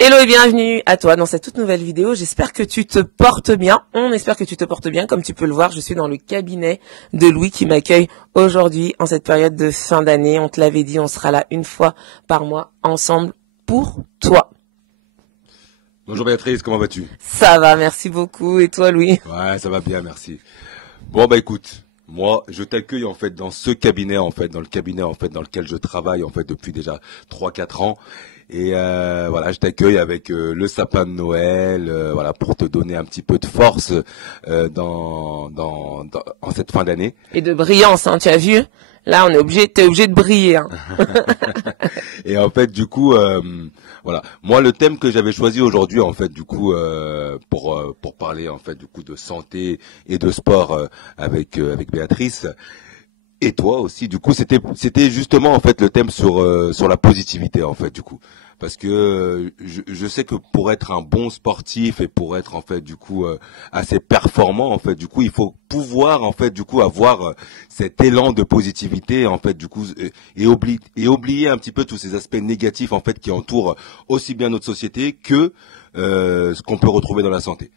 Hello et bienvenue à toi dans cette toute nouvelle vidéo. J'espère que tu te portes bien. On espère que tu te portes bien. Comme tu peux le voir, je suis dans le cabinet de Louis qui m'accueille aujourd'hui en cette période de fin d'année. On te l'avait dit, on sera là une fois par mois ensemble pour toi. Bonjour Béatrice, comment vas-tu? Ça va, merci beaucoup. Et toi Louis? Ouais, ça va bien, merci. Bon bah écoute, moi je t'accueille en fait dans ce cabinet dans le cabinet dans lequel je travaille depuis déjà 3-4 ans. Et voilà, je t'accueille avec le sapin de Noël, voilà, pour te donner un petit peu de force en cette fin d'année. Et de brillance, hein, tu as vu? Là, t'es obligé de briller. Hein. Et en fait, du coup, voilà, moi le thème que j'avais choisi aujourd'hui, pour parler de santé et de sport avec Béatrice. Et toi aussi, du coup, c'était justement le thème sur la positivité parce que je sais que pour être un bon sportif et pour être assez performant il faut pouvoir avoir cet élan de positivité et oublier un petit peu tous ces aspects négatifs qui entourent aussi bien notre société que ce qu'on peut retrouver dans la santé.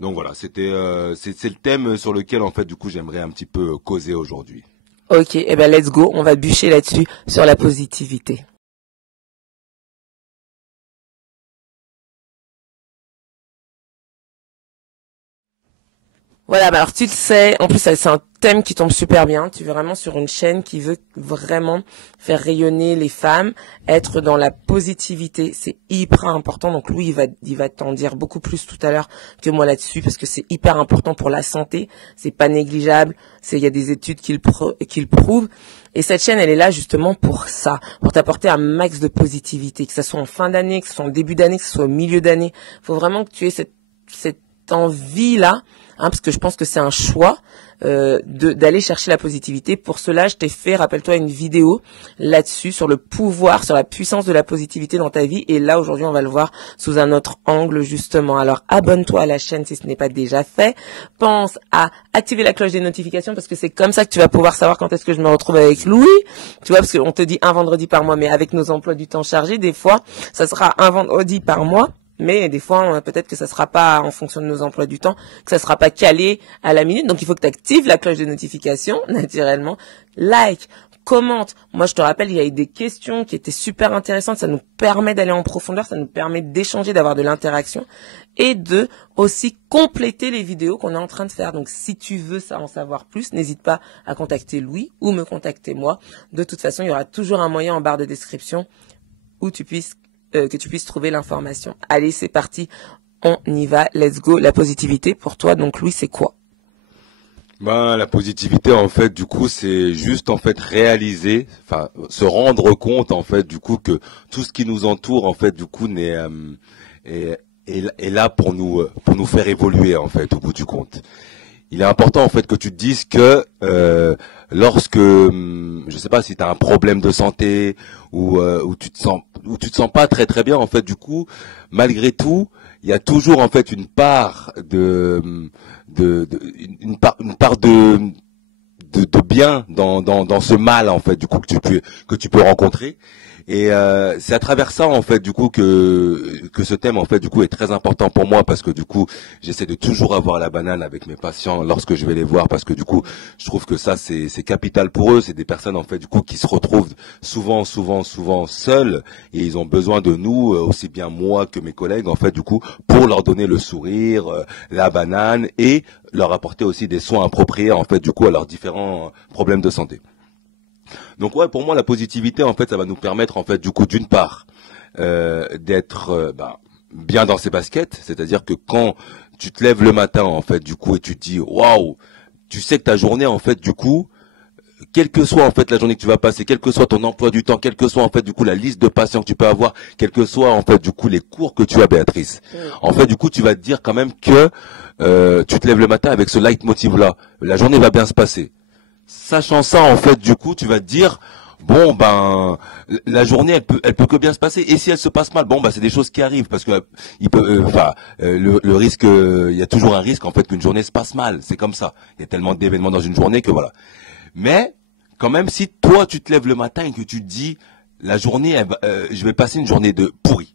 Donc voilà, c'est le thème sur lequel j'aimerais un petit peu causer aujourd'hui. Ok, eh ben let's go, on va bûcher là-dessus sur la positivité. Voilà, bah alors tu le sais, en plus c'est un thème qui tombe super bien, tu es vraiment sur une chaîne qui veut vraiment faire rayonner les femmes, être dans la positivité, c'est hyper important, donc Louis il va t'en dire beaucoup plus tout à l'heure que moi là-dessus, parce que c'est hyper important pour la santé, c'est pas négligeable, il y a des études qui le prouvent, et cette chaîne elle est là justement pour ça, pour t'apporter un max de positivité, que ce soit en fin d'année, que ce soit en début d'année, que ce soit au milieu d'année, faut vraiment que tu aies cette envie-là, hein, parce que je pense que c'est un choix d'aller chercher la positivité. Pour cela, je t'ai fait, rappelle-toi, une vidéo là-dessus, sur le pouvoir, sur la puissance de la positivité dans ta vie. Et là, aujourd'hui, on va le voir sous un autre angle, justement. Alors, abonne-toi à la chaîne si ce n'est pas déjà fait. Pense à activer la cloche des notifications, parce que c'est comme ça que tu vas pouvoir savoir quand est-ce que je me retrouve avec Louis. Tu vois, parce qu'on te dit un vendredi par mois, mais avec nos emplois du temps chargés, des fois, ça sera un vendredi par mois. Mais des fois, peut-être que ça sera pas en fonction de nos emplois du temps, que ça sera pas calé à la minute. Donc, il faut que tu actives la cloche de notification, naturellement. Like, commente. Moi, je te rappelle, il y a eu des questions qui étaient super intéressantes. Ça nous permet d'aller en profondeur, ça nous permet d'échanger, d'avoir de l'interaction et de aussi compléter les vidéos qu'on est en train de faire. Donc, si tu veux ça en savoir plus, n'hésite pas à contacter Louis ou me contacter moi. De toute façon, il y aura toujours un moyen en barre de description où que tu puisses trouver l'information. Allez, c'est parti, on y va, let's go. La positivité, pour toi, donc Louis, c'est quoi? La positivité, c'est juste, réaliser, se rendre compte, que tout ce qui nous entoure, est là pour nous faire évoluer, au bout du compte. Il est important, que tu te dises que, lorsque, je sais pas si tu as un problème de santé ou tu te sens pas très très bien, malgré tout, il y a toujours une part une part de bien dans ce mal que tu peux rencontrer. Et c'est à travers ça que ce thème est très important pour moi, parce que j'essaie de toujours avoir la banane avec mes patients lorsque je vais les voir, parce que je trouve que ça c'est capital pour eux. C'est des personnes qui se retrouvent souvent seuls, et ils ont besoin de nous, aussi bien moi que mes collègues pour leur donner le sourire, la banane, et leur apporter aussi des soins appropriés à leurs différents problèmes de santé. Donc ouais, pour moi la positivité ça va nous permettre d'une part d'être bien dans ses baskets, c'est-à-dire que quand tu te lèves le matin et tu te dis waouh, tu sais que ta journée quelle que soit la journée que tu vas passer, quel que soit ton emploi du temps, quelle que soit la liste de patients que tu peux avoir, quels que soient les cours que tu as, Béatrice. Tu vas te dire quand même que tu te lèves le matin avec ce leitmotiv là, la journée va bien se passer. Sachant ça, tu vas te dire bon la journée elle peut que bien se passer, et si elle se passe mal, c'est des choses qui arrivent, parce que le risque, il y a toujours un risque qu'une journée se passe mal, c'est comme ça. Il y a tellement d'événements dans une journée que voilà. Mais quand même, si toi tu te lèves le matin et que tu te dis la journée je vais passer une journée de pourri,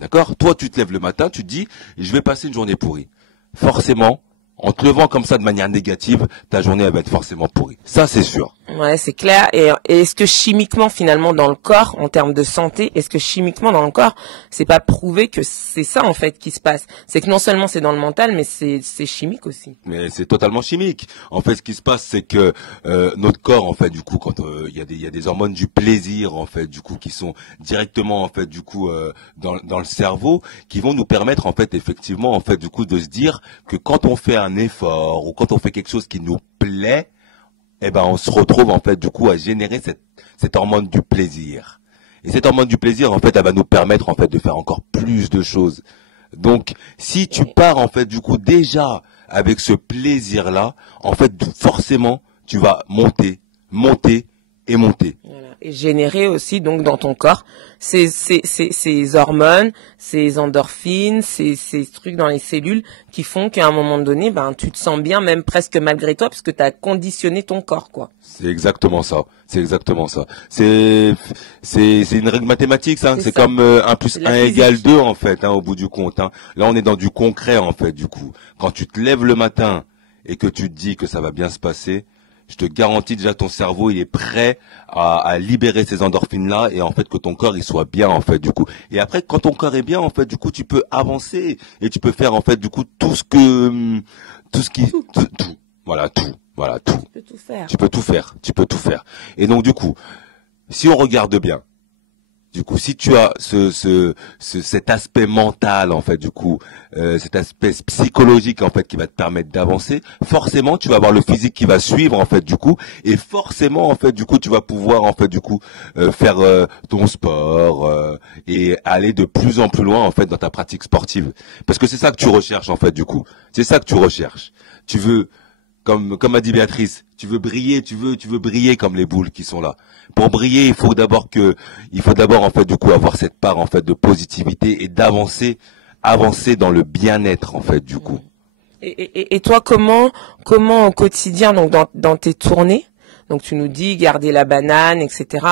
D'accord? Toi, tu te lèves le matin, tu te dis, je vais passer une journée pourrie. Forcément, en te levant comme ça de manière négative, ta journée elle va être forcément pourrie. Ça, c'est sûr. Ouais, c'est clair. Et est-ce que chimiquement, finalement, dans le corps, en termes de santé, est-ce que chimiquement dans le corps, c'est pas prouvé que c'est ça en fait qui se passe? C'est que non seulement c'est dans le mental, mais c'est chimique aussi. Mais c'est totalement chimique. En fait, ce qui se passe, c'est que notre corps, en fait, du coup, quand il y a des hormones du plaisir, en fait, du coup, qui sont directement, en fait, du coup, dans le cerveau, qui vont nous permettre, en fait, effectivement, en fait, du coup, de se dire que quand on fait un effort ou quand on fait quelque chose qui nous plaît, eh ben, on se retrouve, en fait, du coup, à générer cette hormone du plaisir. Et cette hormone du plaisir, en fait, elle va nous permettre, en fait, de faire encore plus de choses. Donc, si tu pars, en fait, du coup, déjà avec ce plaisir-là, en fait, forcément, tu vas monter, monter et monter. Voilà. Et générer aussi donc dans ton corps ces hormones, ces endorphines, ces trucs dans les cellules qui font qu'à un moment donné, ben tu te sens bien, même presque malgré toi, parce que tu as conditionné ton corps, quoi. C'est exactement ça. C'est exactement ça. C'est une règle mathématique, ça. C'est comme 1 plus 1 égale 2, en fait, hein, au bout du compte. Hein. Là, on est dans du concret, en fait, du coup. Quand tu te lèves le matin et que tu te dis que ça va bien se passer, je te garantis déjà que ton cerveau il est prêt à libérer ces endorphines là et en fait que ton corps il soit bien en fait du coup. Et après quand ton corps est bien en fait du coup tu peux avancer et tu peux faire en fait du coup tout ce qui tout, voilà tout. Tu peux tout faire. Tu peux tout faire. Et donc du coup, si on regarde bien, du coup, si tu as cet aspect mental en fait, du coup, cet aspect psychologique en fait qui va te permettre d'avancer, forcément tu vas avoir le physique qui va suivre en fait du coup, et forcément en fait du coup tu vas pouvoir en fait du coup faire ton sport et aller de plus en plus loin en fait dans ta pratique sportive, parce que c'est ça que tu recherches en fait du coup, c'est ça que tu recherches. Tu veux comme a dit Béatrice, tu veux briller comme les boules qui sont là. Pour briller, il faut d'abord en fait du coup avoir cette part en fait de positivité et avancer dans le bien-être en fait du coup. Et toi, comment au quotidien, donc dans tes tournées, donc tu nous dis garder la banane, etc.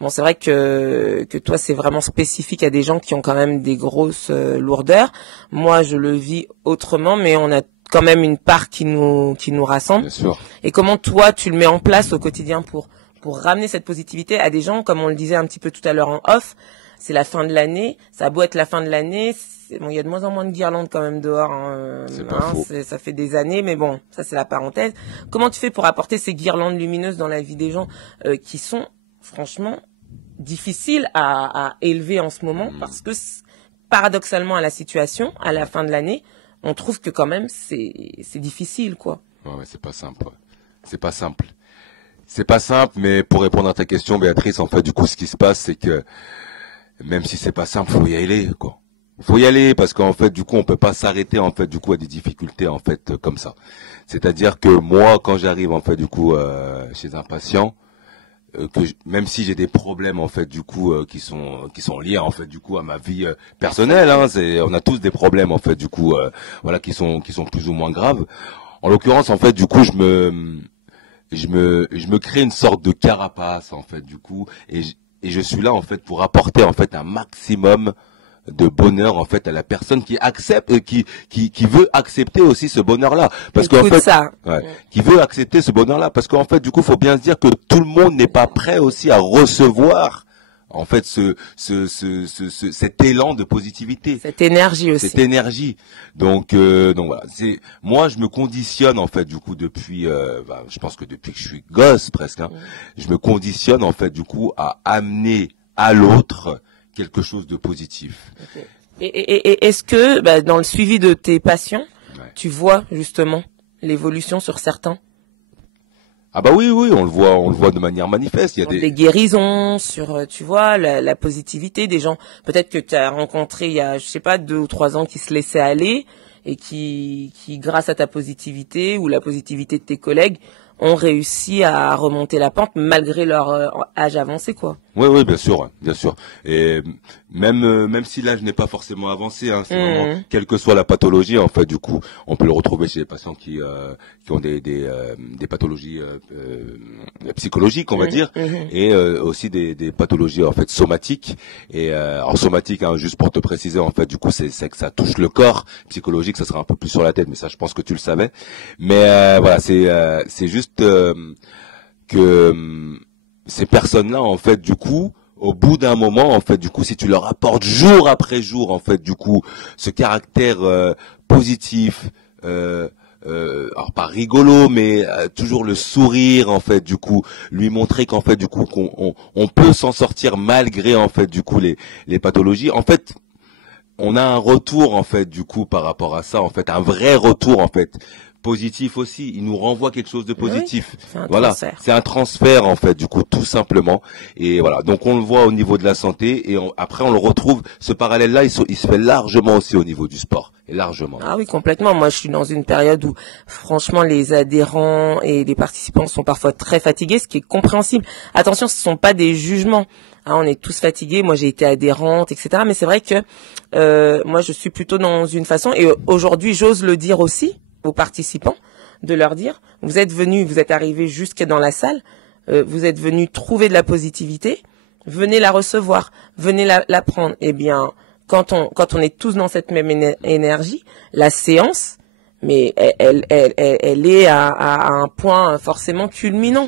Bon, c'est vrai que toi c'est vraiment spécifique à des gens qui ont quand même des grosses lourdeurs. Moi, je le vis autrement, mais on a quand même une part qui nous rassemble. Bien sûr. Et comment toi tu le mets en place au quotidien pour ramener cette positivité à des gens, comme on le disait un petit peu tout à l'heure en off. C'est la fin de l'année, ça a beau être la fin de l'année, bon, il y a de moins en moins de guirlandes quand même dehors, ça fait des années, mais bon, ça c'est la parenthèse. Comment tu fais pour apporter ces guirlandes lumineuses dans la vie des gens qui sont franchement difficiles à élever en ce moment, parce que paradoxalement à la situation, à la fin de l'année, on trouve que quand même c'est difficile, quoi. Ouais, c'est pas simple. Ouais. C'est pas simple. C'est pas simple, mais pour répondre à ta question, Béatrice, en fait, du coup, ce qui se passe, c'est que même si c'est pas simple, faut y aller, quoi. Faut y aller parce qu'en fait, du coup, on peut pas s'arrêter en fait, du coup, à des difficultés en fait comme ça. C'est-à-dire que moi, quand j'arrive en fait, du coup, chez un patient, même si j'ai des problèmes en fait, du coup, qui sont liés en fait, du coup, à ma vie personnelle, hein, on a tous des problèmes en fait, du coup, voilà, qui sont plus ou moins graves. En l'occurrence, en fait, du coup, je me crée une sorte de carapace en fait du coup et je suis là en fait pour apporter en fait un maximum de bonheur en fait à la personne qui accepte qui veut accepter aussi ce bonheur là, parce qu'en fait qui veut accepter ce bonheur là, parce qu'en fait du coup faut bien se dire que tout le monde n'est pas prêt aussi à recevoir en fait cet élan de positivité, cette énergie aussi, donc voilà, moi je me conditionne en fait du coup depuis je pense que depuis que je suis gosse presque, hein, je me conditionne en fait du coup à amener à l'autre quelque chose de positif. Okay. Et est-ce que dans le suivi de tes patients, tu vois justement l'évolution sur certains? Ah bah oui, on le voit de manière manifeste. Il y a des guérisons, sur, tu vois, la positivité des gens. Peut-être que tu as rencontré il y a, je sais pas, 2 ou 3 ans qui se laissaient aller et qui, grâce à ta positivité ou la positivité de tes collègues, ont réussi à remonter la pente malgré leur âge avancé, quoi. Oui, oui, bien sûr, bien sûr. Et même si l'âge n'est pas forcément avancé, hein, c'est vraiment, quelle que soit la pathologie, en fait, du coup, on peut le retrouver chez les patients qui ont des pathologies psychologiques, on va dire, et aussi des pathologies en fait somatiques. Et alors somatique, hein, juste pour te préciser, en fait, du coup, c'est que ça touche le corps. Psychologique, ça sera un peu plus sur la tête, mais ça, je pense que tu le savais. Mais voilà, c'est juste que ces personnes-là, en fait, du coup, au bout d'un moment, en fait, du coup, si tu leur apportes jour après jour, en fait, du coup, ce caractère positif, alors pas rigolo, mais toujours le sourire, en fait, du coup, lui montrer qu'en fait, du coup, on peut s'en sortir malgré, en fait, du coup, les pathologies. En fait, on a un retour, en fait, du coup, par rapport à ça, en fait, un vrai retour, en fait. Positif aussi, il nous renvoie quelque chose de positif. Oui, voilà, c'est un transfert en fait, du coup, tout simplement. Et voilà, donc on le voit au niveau de la santé et après on le retrouve. Ce parallèle-là, il se fait largement aussi au niveau du sport, et largement. Ah oui, complètement. Moi, je suis dans une période où, franchement, les adhérents et les participants sont parfois très fatigués, ce qui est compréhensible. Attention, ce sont pas des jugements. Hein, on est tous fatigués. Moi, j'ai été adhérente, etc. Mais c'est vrai que moi, je suis plutôt dans une façon. Et aujourd'hui, j'ose le dire aussi aux participants, de leur dire, vous êtes arrivés jusque dans la salle, vous êtes venus trouver de la positivité, venez la recevoir, venez la prendre. Eh bien, quand on est tous dans cette même énergie, la séance, mais elle est à un point forcément culminant.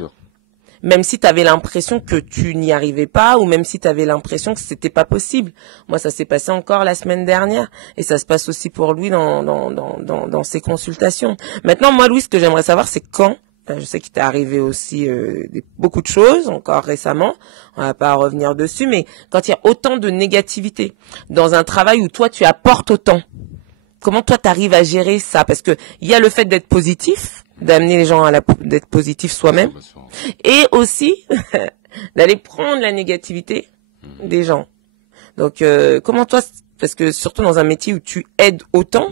Même si tu avais l'impression que tu n'y arrivais pas, ou même si tu avais l'impression que c'était pas possible. Moi, ça s'est passé encore la semaine dernière, et ça se passe aussi pour Louis dans ses consultations. Maintenant, moi, Louis, ce que j'aimerais savoir, c'est quand. Je sais qu'il t'est arrivé aussi beaucoup de choses encore récemment. On va pas revenir dessus, mais quand il y a autant de négativité dans un travail où toi tu apportes autant, comment toi t'arrives à gérer ça? Parce que il y a le fait d'être positif, d'amener les gens d'être positif soi-même, et aussi d'aller prendre la négativité des gens. Donc comment toi, parce que surtout dans un métier où tu aides autant,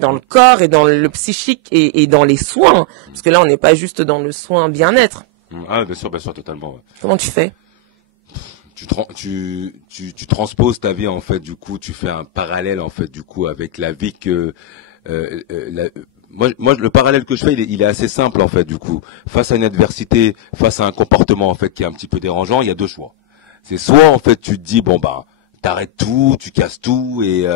dans le corps et dans le psychique et dans les soins, parce que là on n'est pas juste dans le soin bien-être. Ah bien sûr, totalement. Ouais. Comment tu fais? Tu transposes ta vie en fait, du coup tu fais un parallèle en fait, du coup avec la vie que moi le parallèle que je fais il est assez simple en fait, du coup face à une adversité, face à un comportement en fait qui est un petit peu dérangeant, il y a deux choix. C'est soit en fait tu te dis bon bah t'arrêtes tout, tu casses tout et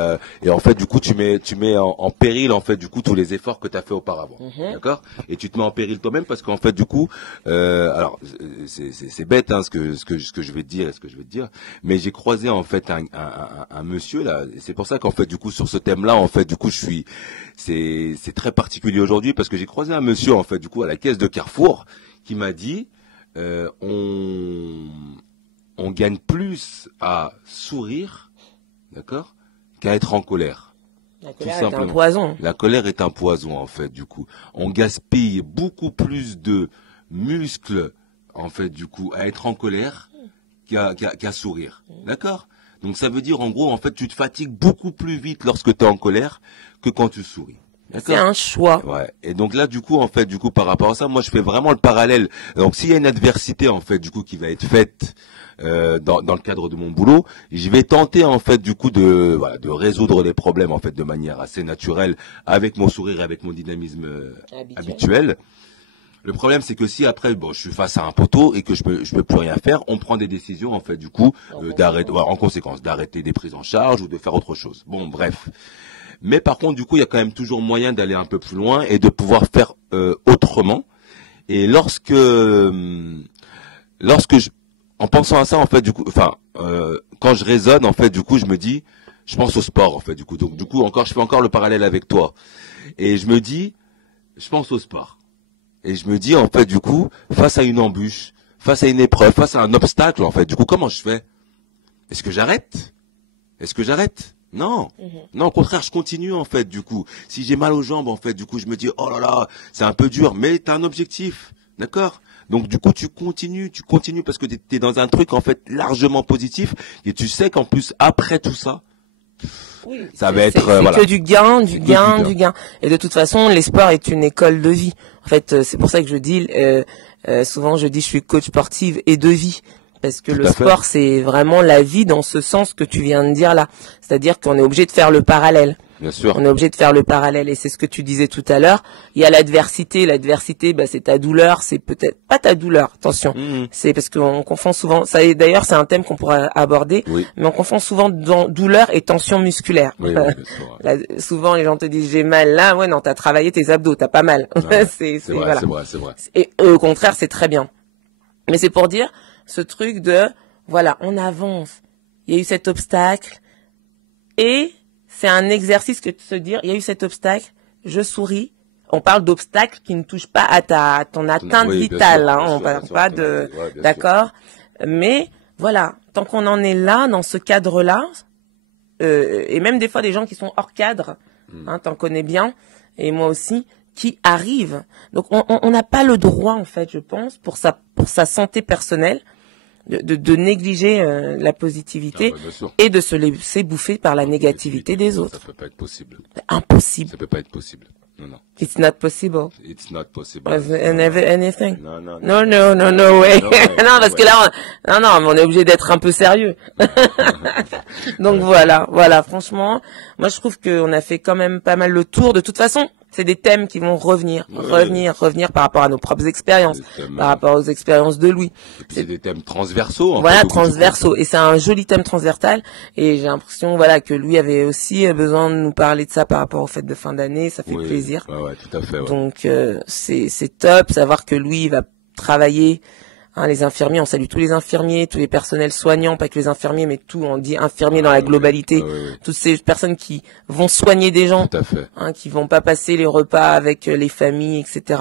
en fait du coup tu mets en péril en fait du coup tous les efforts que t'as fait auparavant, d'accord, et tu te mets en péril toi-même parce qu'en fait du coup alors c'est bête hein, ce que je vais te dire et ce que je vais te dire, mais j'ai croisé en fait un monsieur là, et c'est pour ça qu'en fait du coup sur ce thème-là en fait du coup c'est très particulier aujourd'hui parce que j'ai croisé un monsieur en fait du coup à la caisse de Carrefour qui m'a dit on gagne plus à sourire, d'accord, qu'à être en colère. La colère est un poison. La colère est un poison, en fait, du coup. On gaspille beaucoup plus de muscles, en fait, du coup, à être en colère qu'à sourire. D'accord? Donc ça veut dire, en gros, en fait, tu te fatigues beaucoup plus vite lorsque tu es en colère que quand tu souris. C'est un choix. Ouais. Et donc là, du coup, en fait, du coup, par rapport à ça, moi, je fais vraiment le parallèle. Donc, s'il y a une adversité, en fait, du coup, qui va être faite dans le cadre de mon boulot, je vais tenter, en fait, du coup, de résoudre les problèmes, en fait, de manière assez naturelle, avec mon sourire, et avec mon dynamisme habituel. Le problème, c'est que si après, je suis face à un poteau et que je peux plus rien faire, on prend des décisions, en fait, du coup, en conséquence, d'arrêter des prises en charge ou de faire autre chose. Bon, bref. Mais par contre, du coup, il y a quand même toujours moyen d'aller un peu plus loin et de pouvoir faire autrement. Et en pensant à ça, en fait, du coup, quand je raisonne, en fait, du coup, je me dis, je pense au sport, en fait, du coup. Donc, du coup, je fais encore le parallèle avec toi. Et je me dis, je pense au sport. Et je me dis, en fait, du coup, face à une embûche, face à une épreuve, face à un obstacle, en fait, du coup, comment je fais? Est-ce que j'arrête? Non. Non, au contraire, je continue, en fait, du coup. Si j'ai mal aux jambes, en fait, du coup, je me dis, oh là là, c'est un peu dur, mais t'as un objectif. D'accord? Donc, du coup, tu continues parce que t'es dans un truc, en fait, largement positif, et tu sais qu'en plus, après tout ça, Oui, ça va être c'est voilà. que du gain, du gain, du gain. Et de toute façon, l'espoir est une école de vie. En fait, c'est pour ça que je dis souvent, je suis coach sportive et de vie. Parce que Tout le à fait. sport, c'est vraiment la vie dans ce sens que tu viens de dire là. C'est-à-dire qu'on est obligé de faire le parallèle. Bien sûr. On est obligé de faire le parallèle et c'est ce que tu disais tout à l'heure. Il y a l'adversité. L'adversité, bah, c'est ta douleur. C'est peut-être pas ta douleur. Attention. C'est parce qu'on confond souvent. Ça, d'ailleurs, c'est un thème qu'on pourra aborder. Oui. Mais on confond souvent douleur et tension musculaire. Oui, bien sûr. Là, souvent, les gens te disent j'ai mal là. Ouais, non, t'as travaillé tes abdos, t'as pas mal. Ouais, c'est vrai, voilà. c'est vrai. Et au contraire, c'est très bien. Mais c'est pour dire ce truc de voilà, on avance. Il y a eu cet obstacle et c'est un exercice que de se dire, il y a eu cet obstacle, je souris. On parle d'obstacles qui ne touchent pas à ton atteinte vitale, hein. On parle pas de, d'accord. Mais voilà, tant qu'on en est là, dans ce cadre-là, et même des fois des gens qui sont hors cadre, hein, t'en connais bien, et moi aussi, qui arrivent. Donc on n'a pas le droit, en fait, je pense, pour sa santé personnelle, de négliger la positivité et de se laisser bouffer par la négativité des autres. Ça peut pas être possible. Impossible. Ça peut pas être possible. Non. It's not possible. It's not possible. Never anything. No way. Non, parce que là, non, mais on est obligé d'être un peu sérieux. Donc voilà, franchement, moi je trouve qu'on a fait quand même pas mal le tour. De toute façon, c'est des thèmes qui vont revenir par rapport à nos propres expériences, par rapport aux expériences de Louis. Et puis c'est des thèmes transversaux. Voilà, transversaux. Et c'est un joli thème transversal. Et j'ai l'impression, voilà, que Louis avait aussi besoin de nous parler de ça par rapport aux fêtes de fin d'année. Ça fait plaisir. Ouais, tout à fait. Ouais. Donc c'est top, savoir que Louis va travailler. Hein, les infirmiers, on salue tous les infirmiers, tous les personnels soignants, pas que les infirmiers, mais tout, on dit infirmiers dans la globalité. Toutes ces personnes qui vont soigner des gens, tout à fait. Hein, qui vont pas passer les repas avec les familles, etc.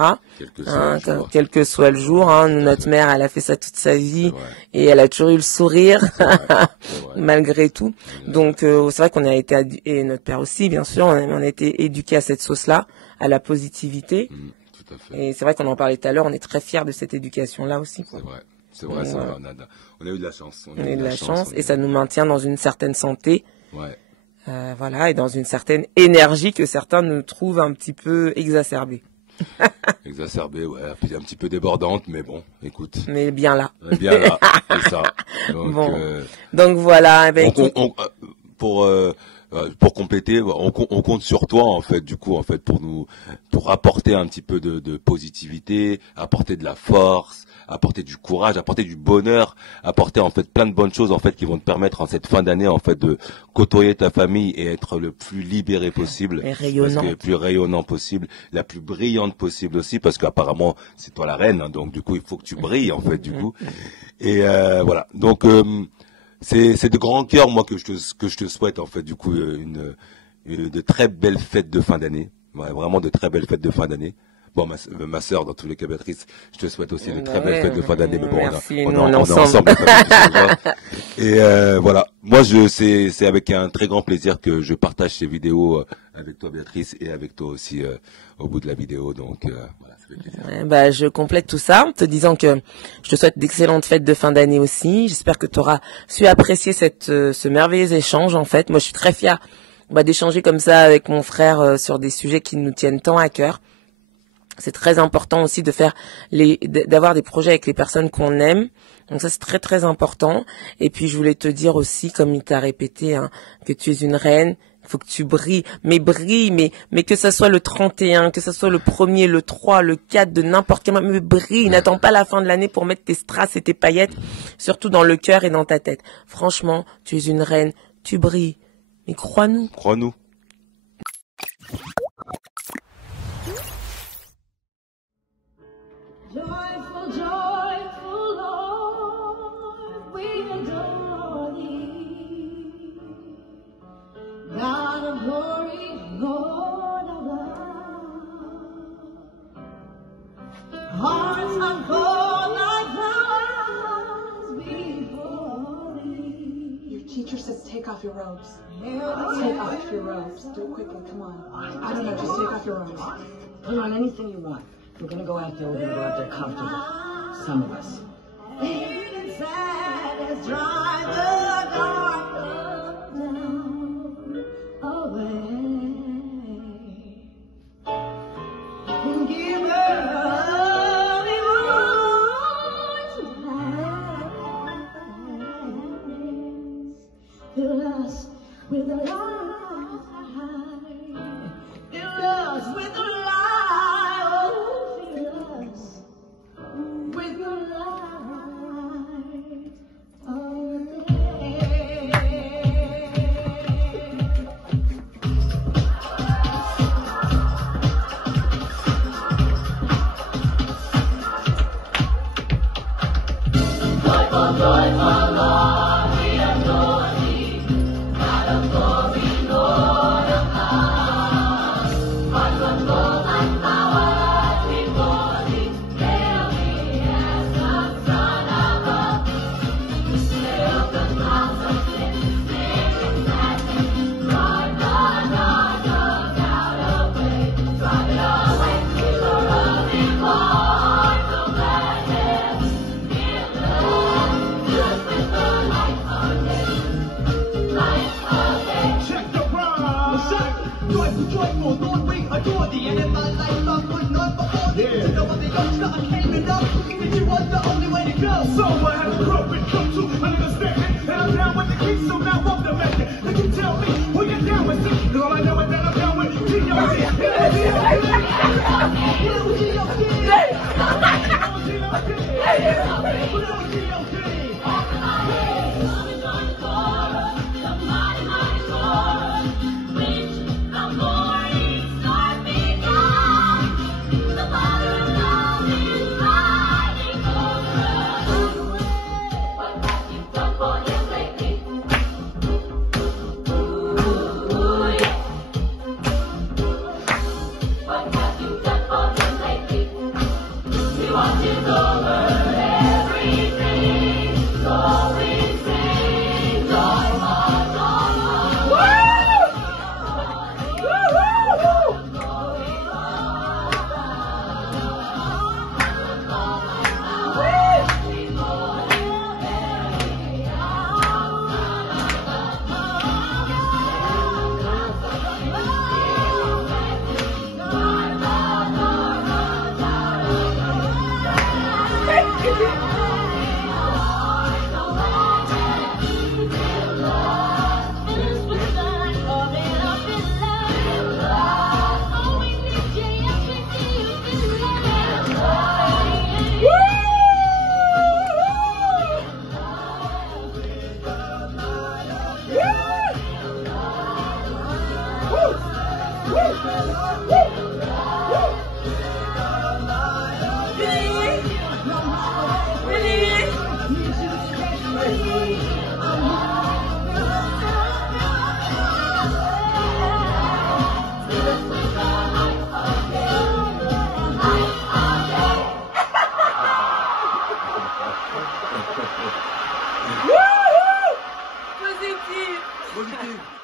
Quel que soit le jour. Hein, notre mère, elle a fait ça toute sa vie et elle a toujours eu le sourire malgré tout. Donc c'est vrai qu'on a été et notre père aussi, bien sûr, on a été éduqués à cette sauce-là, à la positivité. Et c'est vrai qu'on en parlait tout à l'heure, on est très fiers de cette éducation-là aussi. C'est vrai. On a eu de la chance. On a eu de la chance et ça nous maintient dans une certaine santé. Voilà, et dans une certaine énergie que certains nous trouvent un petit peu exacerbée. Exacerbée, puis un petit peu débordante, mais bon, écoute. Mais bien là. C'est ça. Donc, bon. Donc voilà. Pour compléter, on compte sur toi en fait, du coup, pour apporter un petit peu de positivité, apporter de la force, apporter du courage, apporter du bonheur, apporter en fait plein de bonnes choses en fait qui vont te permettre en cette fin d'année en fait de côtoyer ta famille et être le plus libéré possible, le plus rayonnant possible, la plus brillante possible aussi, parce qu'apparemment c'est toi la reine, hein, donc du coup il faut que tu brilles en fait du coup. Et voilà, donc c'est de grand cœur moi que je te souhaite en fait du coup de très belles fêtes de fin d'année, vraiment de très belles fêtes de fin d'année. Bon, ma sœur, dans tous les cas, Béatrice, je te souhaite aussi de très belles fêtes de fin d'année, mais bon, on est ensemble. Et voilà, moi c'est avec un très grand plaisir que je partage ces vidéos avec toi, Béatrice, et avec toi aussi au bout de la vidéo. Donc voilà, ça fait plaisir. Je complète tout ça en te disant que je te souhaite d'excellentes fêtes de fin d'année aussi. J'espère que tu auras su apprécier ce merveilleux échange. En fait, moi, je suis très fière d'échanger comme ça avec mon frère sur des sujets qui nous tiennent tant à cœur. C'est très important aussi de faire d'avoir des projets avec les personnes qu'on aime. Donc ça, c'est très, très important. Et puis, je voulais te dire aussi, comme il t'a répété, hein, que tu es une reine. Il faut que tu brilles. Mais brille, mais que ça soit le 31, que ça soit le 1er, le 3, le 4, de n'importe quel moment. Mais brille. N'attends pas la fin de l'année pour mettre tes strass et tes paillettes, surtout dans le cœur et dans ta tête. Franchement, tu es une reine. Tu brilles. Mais crois-nous. Crois-nous. Joyful, joyful Lord, we adore thee. God of glory, Lord of love. Hearts unfold like flowers before thee. Your teacher says take off your robes. Take off your robes. Do it quickly, come on. I don't know, just take off your robes. Put on anything you want. We're gonna go out there, we're gonna go out there comfortable. Some of us. Even sad as dry the dark down. the youngster I came in love. If you was the only way to go. So I have to grow and come to understand it. And I'm down with the kids, so now I'm the man. They can tell me who you're down with. Cause all I know is that I'm down with Positif. Positif.